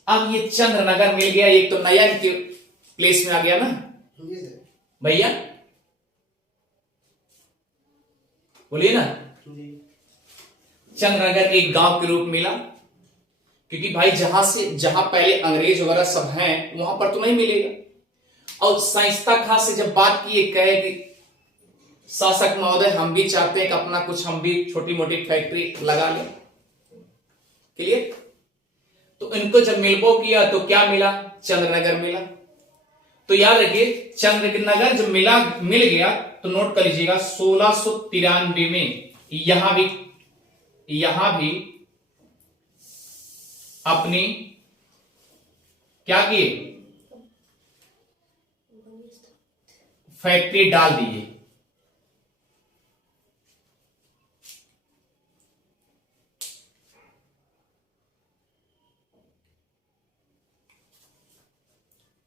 अब ये चंद्रनगर मिल गया, एक तो नया के प्लेस में आ गया ना भैया, बोलिए ना। चंद्रनगर एक गांव के रूप मिला, क्योंकि भाई जहां पहले अंग्रेज वगैरह सब हैं वहां पर तो नहीं मिलेगा। और शाइस्ता खां से जब बात की, कहे कि शासक महोदय हम भी चाहते हैं कि अपना कुछ हम भी छोटी मोटी फैक्ट्री लगा लें, क्लियर। तो इनको जब मिलबो किया तो क्या मिला, चंद्रनगर मिला। तो याद रखिए, चंद्रनगर जब मिल गया तो नोट कर लीजिएगा 1693 में यहां भी अपनी क्या किए, फैक्ट्री डाल दिए।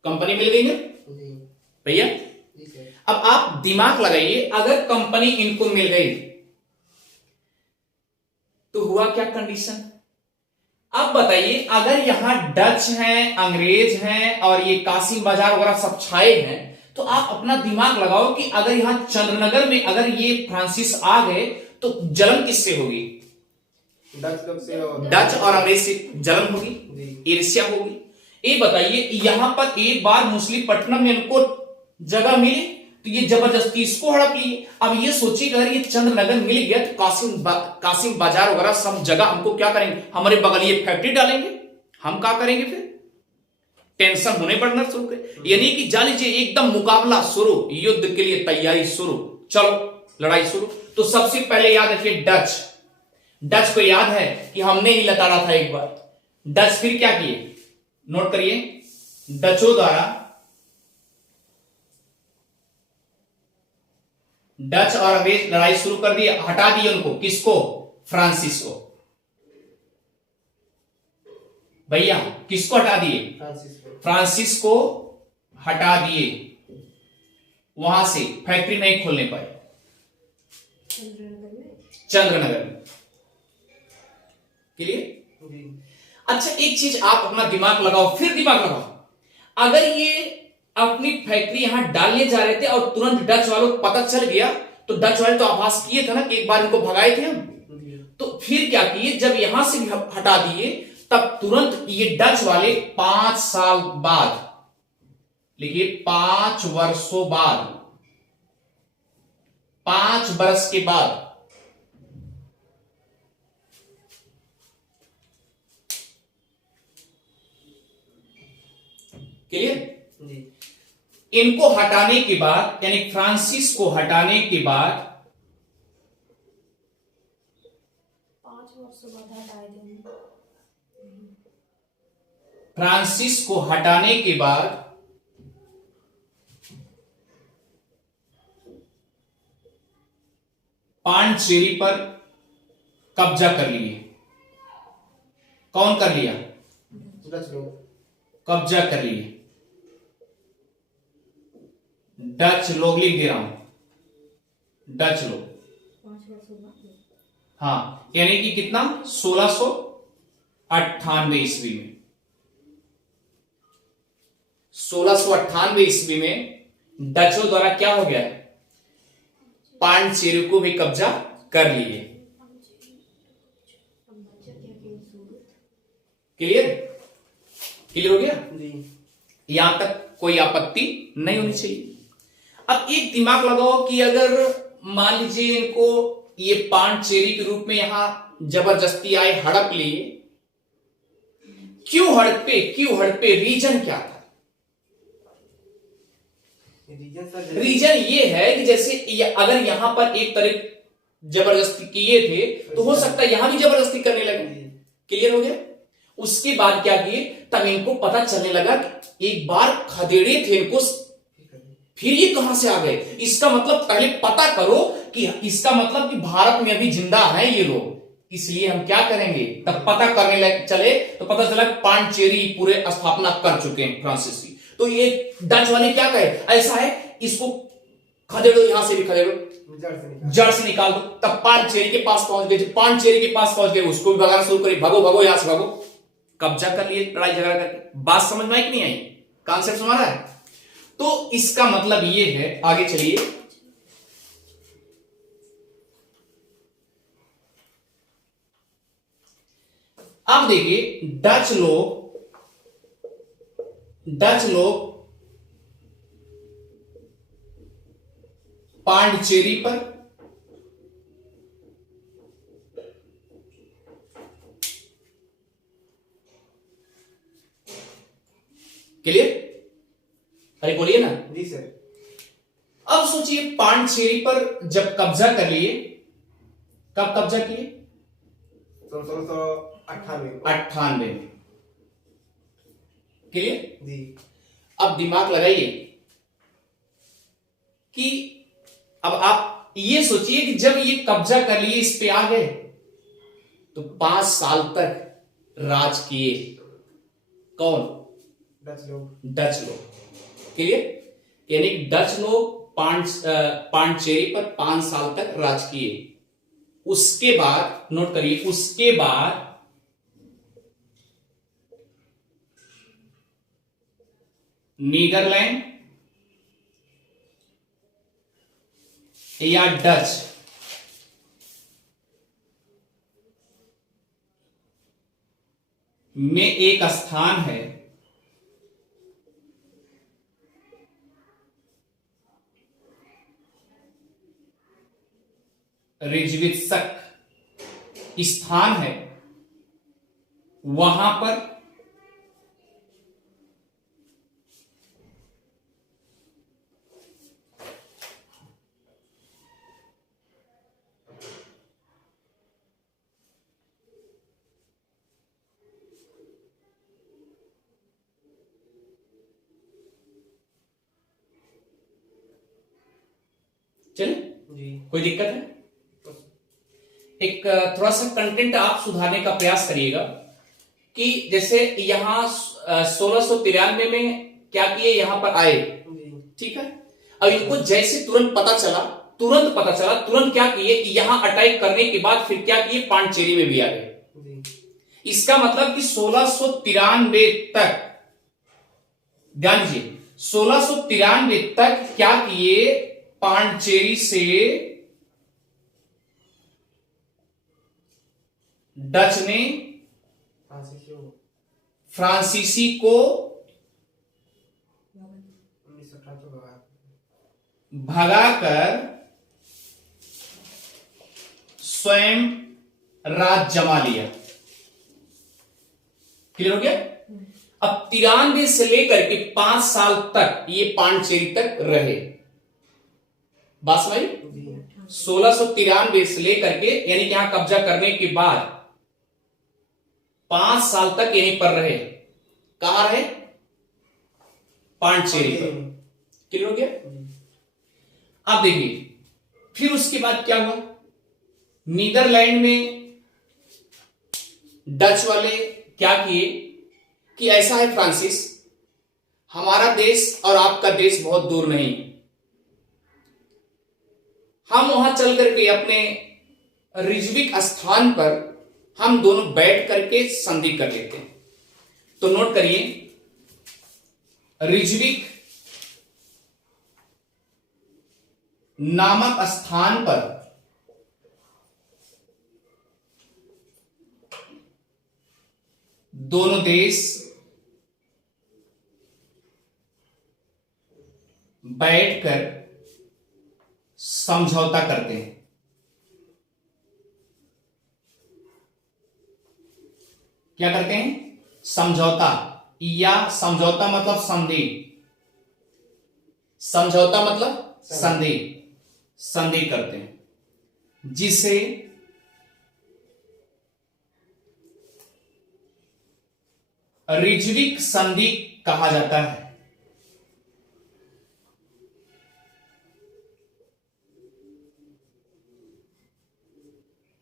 कंपनी मिल गई ना भैया। अब आप दिमाग लगाइए, अगर कंपनी इनको मिल गई तो हुआ क्या कंडीशन। अब बताइए, अगर यहां डच हैं, अंग्रेज हैं और ये कासिम बाजार वगैरह सब छाए हैं, तो आप अपना दिमाग लगाओ कि अगर यहां चंद्रनगर में अगर ये फ्रांसिस आ गए तो जलन किससे होगी, डच और अंग्रेज से जलन होगी, ईर्ष्या होगी। ये बताइए, यहां पर एक बार मुसलीपट्टनम में इनको जगह मिली तो ये जबरदस्ती इसको हड़प लिए। अब ये सोचिए, अगर ये चंद्रनगर मिल गया तो कासिम बाजार वगैरह सब जगह हमको क्या करेंगे, हमारे बगल ये फैक्ट्री डालेंगे, हम क्या करेंगे, फिर टेंशन होने पड़ना शुरू करे। यानी कि जान लीजिए एकदम मुकाबला शुरू, युद्ध के लिए तैयारी शुरू, चलो लड़ाई शुरू। तो सबसे पहले याद रखिए डच को याद है कि हमने ही लताड़ा था एक बार। डच फिर क्या किए, नोट करिए, डचों द्वारा डच और अंग्रेज लड़ाई शुरू कर दी, हटा दिए उनको, किसको, फ्रांसिस को। भैया किसको हटा दिए, फ्रांसिस को हटा दिए, वहां से फैक्ट्री नहीं खोलने पाए चंद्रनगर में, क्लियर। अच्छा एक चीज आप अपना दिमाग लगाओ, फिर दिमाग लगाओ, अगर ये अपनी फैक्ट्री यहां डालने जा रहे थे और तुरंत डच वालों को पता चल गया, तो डच वाले तो आभास किए थे ना कि एक बार इनको भगाए थे हम, तो फिर क्या किए, जब यहां से भी हटा दिए तब तुरंत ये डच वाले 5 साल बाद, लिखिए 5 वर्षों बाद, 5 वर्ष के बाद क्लियर। जी इनको हटाने के बाद, यानी फ्रांसिस को हटाने के बाद 5 वर्ष बाद हटाए थे। फ्रांसिस को हटाने के बाद पांडिचेरी पर कब्जा कर लिए। कौन कर लिया? डच लोग। कब्जा कर लिए डच लोग, लिख दे रहा हूं, डच लोग। 5 वर्ष बाद। हाँ, यानी कि कितना, 1698 ईस्वी में, 1698 ईस्वी में डचों द्वारा क्या हो गया है, पांडिचेरी को भी कब्जा कर लिए। क्लियर, क्लियर हो गया। जी यहां तक कोई आपत्ति नहीं होनी चाहिए। अब एक दिमाग लगाओ कि अगर मान लीजिए इनको ये पांडिचेरी के रूप में यहां जबरदस्ती आए, हड़प लिए, क्यों हड़पे, क्यों हड़पे, रीजन क्या था? रीजन सर, रीजन ये है कि जैसे अगर यहां पर एक तरह जबरदस्ती किए थे तो हो सकता है यहां भी जबरदस्ती करने लगे। क्लियर हो गया। उसके बाद क्या किए, तब इनको पता चलने लगा कि एक बार खदेड़े थे इनको, फिर ये कहां से आ गए। इसका मतलब पहले पता करो कि इसका मतलब कि भारत में अभी जिंदा है ये लोग, इसलिए हम क्या करेंगे, तब पता करने लगे, चले तो पता चला पांडिचेरी पूरे स्थापना कर चुके हैं फ्रांसीसी। तो ये डच वाले क्या कहे, ऐसा है इसको खदेड़ो, यहां से भी खदेड़ो, जड़ से निकाल दो। तब पांडिचेरी के पास पहुंच गए, पांडिचेरी के पास पहुंच गए, उसको भी भगाना शुरू करे, भगो भगो यहां से भगो, कब्जा कर लिए लड़ाई झगड़ा करके। बात समझ में आई कि नहीं आई, कॉन्सेप्ट समझ रहा है। तो इसका मतलब ये है, आगे चलिए, अब देखिए डच लोग पांडिचेरी पर क्लियर, अरे बोलिए ना। जी सर। अब सोचिए पांडिचेरी पर जब कब्जा कर लिए, कब कब्जा किए, 1698 में। क्लियर। जी अब दिमाग लगाइए कि अब आप ये सोचिए कि जब ये कब्जा कर लिए, इस पे आ गए, तो 5 साल तक राज किए कौन, डच लोग। क्लियर, यानी डच लोग पांडिचेरी पर 5 साल तक राज किए। उसके बाद नोट करिए, उसके बाद नीदरलैंड या डच में एक स्थान है, रिजवित्सक स्थान है, वहां पर चले, कोई दिक्कत है? एक थोड़ा सा कंटेंट आप सुधारने का प्रयास करिएगा कि जैसे यहां 1693 में क्या किए, यहां पर आए, ठीक है। अब इनको जैसे तुरंत पता चला, तुरंत क्या किए, यहां अटैक करने के बाद फिर क्या किए, पांडिचेरी में भी आ गए। इसका मतलब कि 1693 तक, ध्यान दीजिए, 1693 तक क्या किए, पांडिचेरी से डच ने फ्रांसीसी को भगाकर स्वयं राज जमा लिया। क्लियर हो गया। अब 93 से लेकर के 5 साल तक ये पांडिचेरी तक रहे। बात भाई, जी 1693 से लेकर के यानी कि यहां कब्जा करने के बाद 5 साल तक यहीं पर रहे। कहां रहे? पांडिचेरी पर। क्लियर हो गया? अब देखिए फिर उसके बाद क्या हुआ। नीदरलैंड में डच वाले क्या किए कि ऐसा है फ्रांसिस, हमारा देश और आपका देश बहुत दूर नहीं, हम वहां चल करके अपने रिजविक स्थान पर हम दोनों बैठ करके संधि कर लेते हैं। तो नोट करिए, रिजविक नामक स्थान पर दोनों देश बैठकर समझौता करते हैं। क्या करते हैं? समझौता, या समझौता मतलब संधि, समझौता मतलब संधि, संधि करते हैं, जिसे रिजविक संधि कहा जाता है।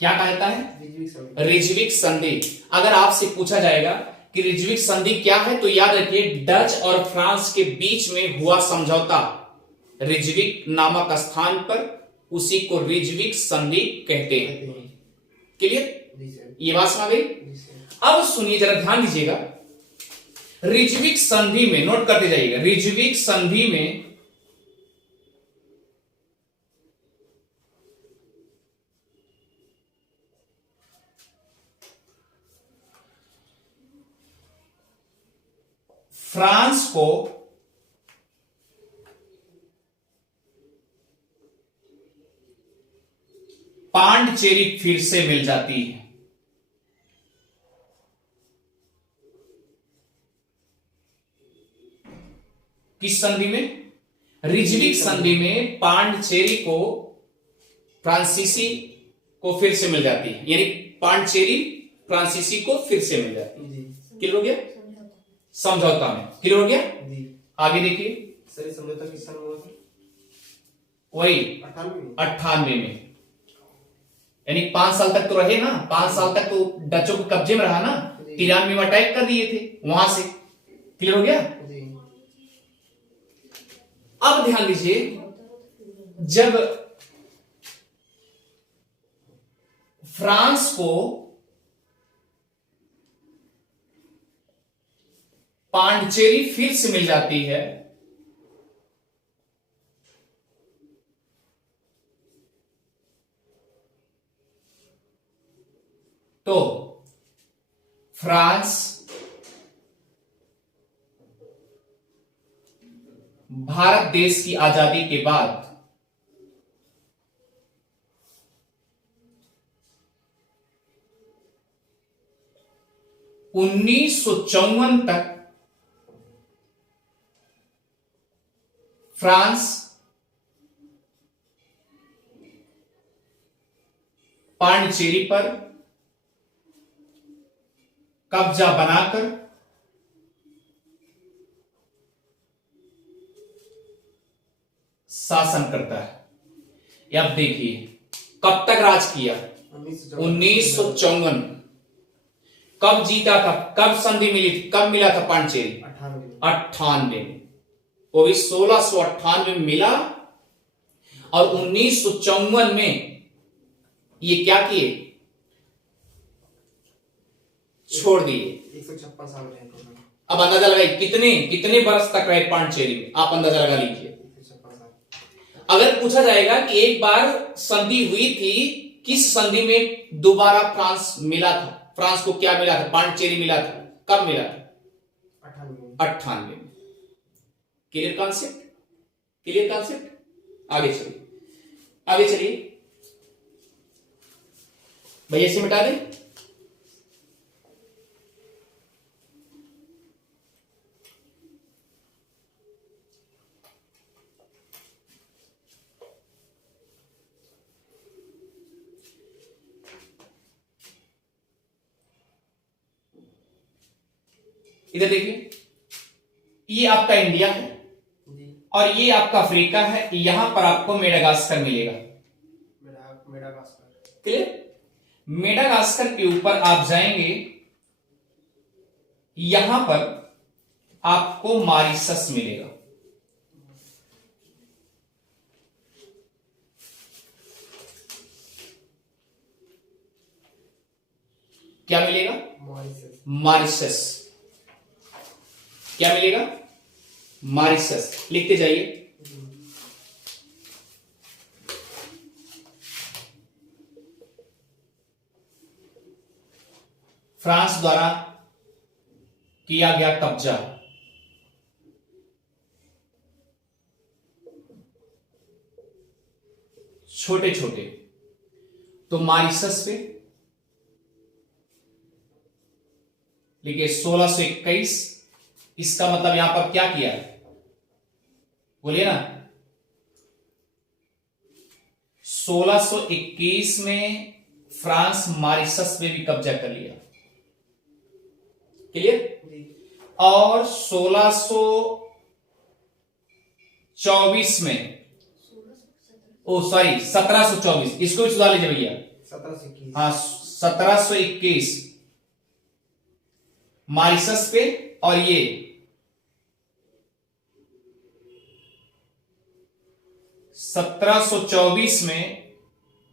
क्या कहा जाता है? रिजविक संधि। अगर आपसे पूछा जाएगा कि रिजविक संधि क्या है, तो याद रखिए डच और फ्रांस के बीच में हुआ समझौता रिजविक नामक स्थान पर, उसी को रिजविक संधि कहते हैं। क्लियर? ये बात समझ गई? अब सुनिए, जरा ध्यान दीजिएगा। रिजविक संधि में नोट करते जाइएगा, रिजविक संधि में फ्रांस को पांडिचेरी फिर से मिल जाती है। किस संधि में? रिजविक संधि में पांडिचेरी को फ्रांसीसी को फिर से मिल जाती है, यानी पांडिचेरी फ्रांसीसी को फिर से मिल जाती है। क्लियर हो गया? समझौता में। क्लियर हो गया? आगे देखिए, सर समझौता किस साल में हुआ था? वही 98 में, यानी 5 साल तक तो रहे ना, 5 साल तक तो डचों के कब्जे में रहा ना, 93 में अटैक कर दिए थे वहां से। क्लियर हो गया? अब ध्यान दीजिए, जब फ्रांस को पांडिचेरी फिर से मिल जाती है, तो फ्रांस भारत देश की आजादी के बाद उन्नीस तक फ्रांस पांडिचेरी पर कब्जा बनाकर शासन करता है। अब देखिए कब तक राज किया? 1954। कब जीता था? कब संधि मिली थी? कब मिला था पांडिचेरी? 98 में। वो भी 1698 में मिला, और 1954 में ये क्या किए? छोड़ दिए। 156 साल रहे। अब अंदाजा लगाइए कितने कितने वर्ष तक रहे पांडिचेरी में, आप अंदाजा लगा लीजिए। अगर पूछा जाएगा कि एक बार संधि हुई थी, किस संधि में दोबारा फ्रांस मिला था, फ्रांस को क्या मिला था? पांडिचेरी मिला था। कब मिला था? 98 में। Clear concept? Clear concept? आगे चलिए, आगे चलिए भैया, से मिटा दें। इधर देखिए, ये आपका इंडिया है जी। और ये आपका अफ्रीका है। यहां पर आपको मेडागास्कर मिलेगा। मेडागास्कर। क्लियर? मेडागास्कर के ऊपर आप जाएंगे, यहां पर आपको मॉरिशस मिलेगा। क्या मिलेगा? मॉरिशस। मॉरिशस। क्या मिलेगा? मॉरिशस। लिखते जाइए। फ्रांस द्वारा किया गया कब्जा। छोटे छोटे, तो मॉरिशस पे लिखिए 1621। इसका मतलब यहां पर क्या किया है, बोलिए ना। 1621 में फ्रांस मॉरिशस में भी कब्जा कर लिया। क्लियर? जी। और 1624 में, ओ सॉरी 1724, इसको भी सुधार लीजिए भैया। 1721। हाँ, 1721 मॉरिशस पे, और ये 1724 में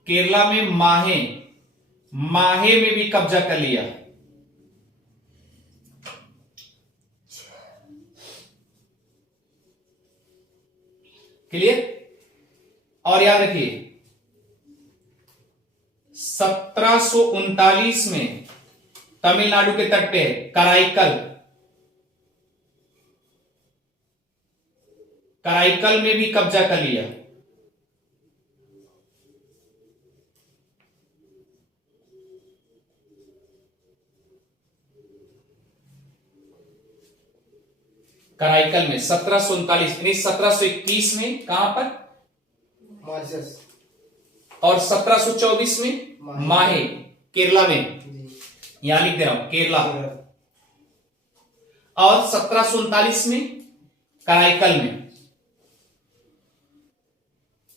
केरला में माहे में भी कब्जा कर लिया। क्लियर? और याद रखिए 1739 में तमिलनाडु के तट पे कराईकल में भी कब्जा कर लिया। कराईकल में 1739, यानी 1721 में कहां पर, मॉरिशस। और 1724 में माहे केरला में। जी। यहां लिख दे रहा हूं केरला। और 1739 में कराईकल में।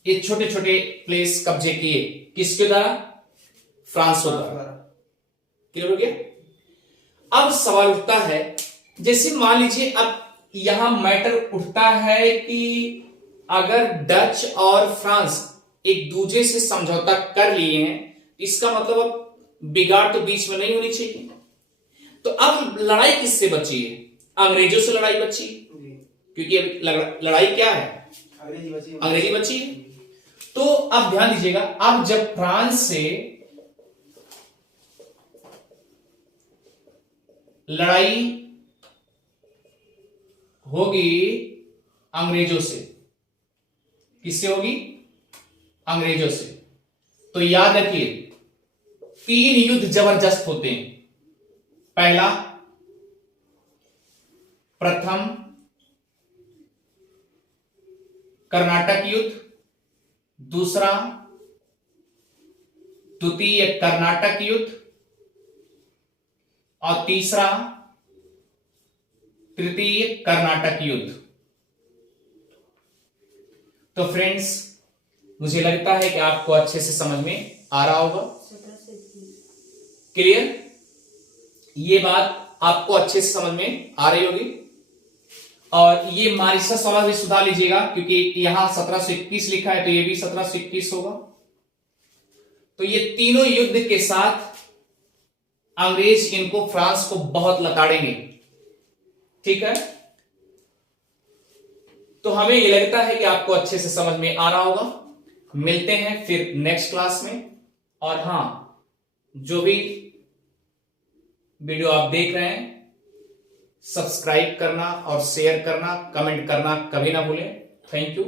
ये छोटे छोटे प्लेस कब्जे किए, किसके द्वारा? फ्रांस द्वारा। क्लियर हो गया? अब सवाल उठता है, जैसे मान लीजिए अब यहां मैटर उठता है कि अगर डच और फ्रांस एक दूसरे से समझौता कर लिए हैं, इसका मतलब अब बिगाड़ तो बीच में नहीं होनी चाहिए। तो अब लड़ाई किससे बची है? अंग्रेजों से लड़ाई बची है, क्योंकि अब लड़ाई क्या है? अंग्रेजी बची है। तो अब ध्यान दीजिएगा, अब जब फ्रांस से लड़ाई होगी अंग्रेजों से, किससे होगी? अंग्रेजों से। तो याद रखिए 3 युद्ध जबरदस्त होते हैं। पहला, प्रथम कर्नाटक युद्ध, दूसरा द्वितीय कर्नाटक युद्ध, और तीसरा तृतीय कर्नाटक युद्ध। तो फ्रेंड्स, मुझे लगता है कि आपको अच्छे से समझ में आ रहा होगा। क्लियर? ये बात आपको अच्छे से समझ में आ रही होगी। और ये मॉरिशस वाला भी सुधार लीजिएगा, क्योंकि यहां 1721 लिखा है, तो ये भी 1721 होगा। तो ये तीनों युद्ध के साथ अंग्रेज इनको, फ्रांस को बहुत लताड़ेंगे। ठीक है? तो हमें ये लगता है कि आपको अच्छे से समझ में आ रहा होगा। मिलते हैं फिर नेक्स्ट क्लास में। और हां, जो भी वीडियो आप देख रहे हैं, सब्सक्राइब करना और शेयर करना, कमेंट करना कभी ना भूलें। Thank you.